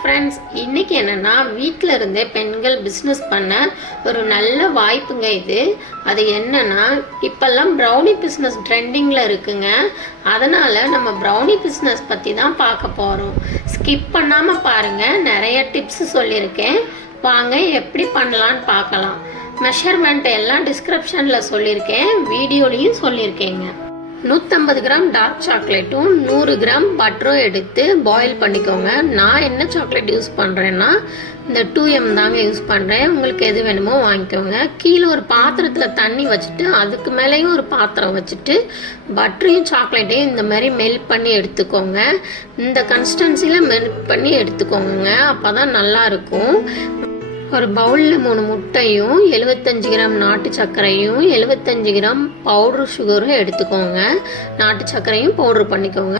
Friends, இன்றைக்கி என்னென்னா வீட்டில் இருந்தே பெண்கள் பிஸ்னஸ் பண்ண ஒரு நல்ல வாய்ப்புங்க இது. அது என்னென்னா, இப்போல்லாம் ப்ரௌனி பிஸ்னஸ் ட்ரெண்டிங்கில் இருக்குங்க. அதனால் நம்ம ப்ரௌனி பிஸ்னஸ் பற்றி தான் பார்க்க போகிறோம். ஸ்கிப் பண்ணாமல் பாருங்கள், நிறைய டிப்ஸ் சொல்லியிருக்கேன். வாங்க எப்படி பண்ணலான்னு பார்க்கலாம். மெஷர்மெண்ட் எல்லாம் டிஸ்கிரிப்ஷனில் சொல்லியிருக்கேன், வீடியோலையும் சொல்லியிருக்கேங்க. 150 கிராம் டார்க் சாக்லேட்டும் 100 கிராம் பட்டரும் எடுத்து பாயில் பண்ணிக்கோங்க. நான் என்ன சாக்லேட் யூஸ் பண்ணுறேன்னா இந்த 2M தாங்க யூஸ் பண்ணுறேன். உங்களுக்கு எது வேணுமோ வாங்கிக்கோங்க. கீழே ஒரு பாத்திரத்தில் தண்ணி வச்சுட்டு அதுக்கு மேலேயும் ஒரு பாத்திரம் வச்சுட்டு பட்டரையும் சாக்லேட்டையும் இந்த மாதிரி மெல்ட் பண்ணி எடுத்துக்கோங்க. இந்த கன்சிஸ்டன்சியில் மெல்ட் பண்ணி எடுத்துக்கோங்க, அப்போ தான் நல்லாயிருக்கும். ஒரு பவுலில் 3 முட்டையும் 75 கிராம் நாட்டு சர்க்கரையும் 75 கிராம் பவுட்ரு சுகரும் எடுத்துக்கோங்க. நாட்டு சர்க்கரையும் பவுட்ரு பண்ணிக்கோங்க.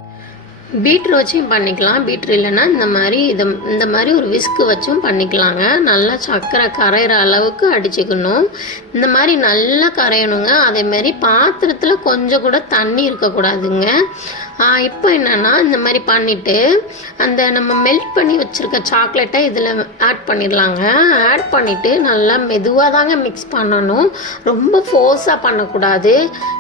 பீட்ரு வச்சும் பண்ணிக்கலாம், பீட்ரு இல்லைன்னா இந்த மாதிரி ஒரு விஸ்கு வச்சும் பண்ணிக்கலாங்க. நல்லா சர்க்கரை கரையிற அளவுக்கு அடிச்சுக்கணும். இந்த மாதிரி நல்லா கரையணுங்க. அதேமாரி பாத்திரத்தில் கொஞ்சம் கூட தண்ணி இருக்கக்கூடாதுங்க. இப்போ என்னென்னா இந்த மாதிரி பண்ணிவிட்டு அந்த நம்ம மெல்ட் பண்ணி வச்சுருக்க சாக்லேட்டை இதில் ஆட் பண்ணிடலாங்க. ஆட் பண்ணிவிட்டு நல்லா மெதுவாக தாங்க மிக்ஸ் பண்ணணும், ரொம்ப ஃபோர்ஸாக பண்ணக்கூடாது.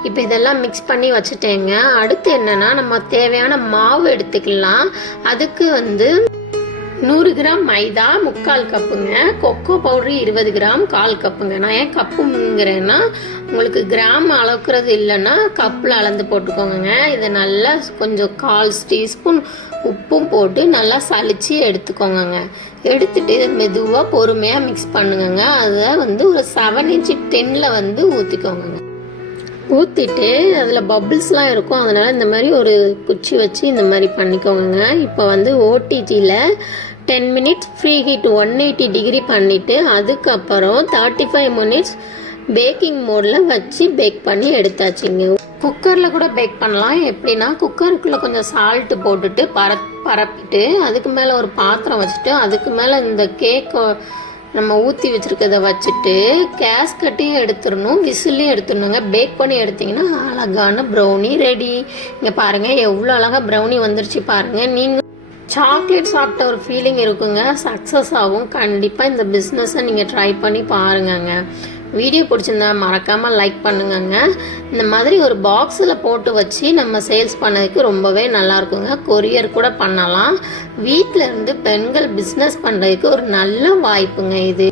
இப்போ இதெல்லாம் மிக்ஸ் பண்ணி வச்சுட்டேங்க. அடுத்து என்னென்னா நம்ம தேவையான மாவு எடுத்துக்கலாம். அதுக்கு 100 கிராம் மைதா 3/4 கப்புங்க, கொக்கோ பவுட்ரு 20 கிராம் 1/4 கப்புங்க. நான் ஏன் கப்புங்கிறேன்னா, உங்களுக்கு கிராம் அளக்குறது இல்லைன்னா கப்பில் அளந்து போட்டுக்கோங்க. இதை நல்லா கொஞ்சம் 1/4 டீஸ்பூன் உப்பும் போட்டு நல்லா சலிச்சு எடுத்துக்கோங்க. எடுத்துட்டு மெதுவாக பொறுமையாக மிக்ஸ் பண்ணுங்க. அதை ஒரு 7 இன்ச் டின்னில் ஊற்றிக்கோங்க. ஊற்றிட்டு அதில் பபிள்ஸ்லாம் இருக்கும், அதனால் இந்த மாதிரி ஒரு குச்சி வச்சு இந்த மாதிரி பண்ணிக்கோங்க. இப்போ ஓடிஜியில் 10 மினிட்ஸ் ஃப்ரீ ஹீட் 180 டிகிரி பண்ணிவிட்டு அதுக்கப்புறம் 35 மினிட்ஸ் பேக்கிங் மோடில் வச்சு பேக் பண்ணி எடுத்தாச்சுங்க. குக்கரில் கூட பேக் பண்ணலாம். எப்படின்னா, குக்கருக்குள்ளே கொஞ்சம் சால்ட்டு போட்டுட்டு பரப்பிட்டு அதுக்கு மேலே ஒரு பாத்திரம் வச்சுட்டு அதுக்கு மேலே இந்த கேக்கை நம்ம ஊற்றி வச்சுருக்கதை வச்சுட்டு கேஸ் கட்டியும் எடுத்துடணும், விசிலையும் எடுத்துடணுங்க. பேக் பண்ணி எடுத்திங்கன்னா அழகான ப்ரௌனி ரெடி. இங்கே பாருங்கள் எவ்வளோ அழகாக ப்ரௌனி வந்துருச்சு பாருங்கள். நீங்கள் சாக்லேட் சாப்பிட்ட ஒரு ஃபீலிங் இருக்குங்க, சக்ஸஸ் ஆகும். கண்டிப்பாக இந்த பிஸ்னஸை நீங்கள் ட்ரை பண்ணி பாருங்கங்க. வீடியோ பிடிச்சிருந்தா மறக்காமல் லைக் பண்ணுங்கங்க. இந்த மாதிரி ஒரு பாக்ஸில் போட்டு வச்சு நம்ம சேல்ஸ் பண்ணதுக்கு ரொம்பவே நல்லாயிருக்குங்க. கொரியர் கூட பண்ணலாம். வீட்டில் இருந்து பெண்கள் பிஸ்னஸ் பண்ணுறதுக்கு ஒரு நல்ல வாய்ப்புங்க இது.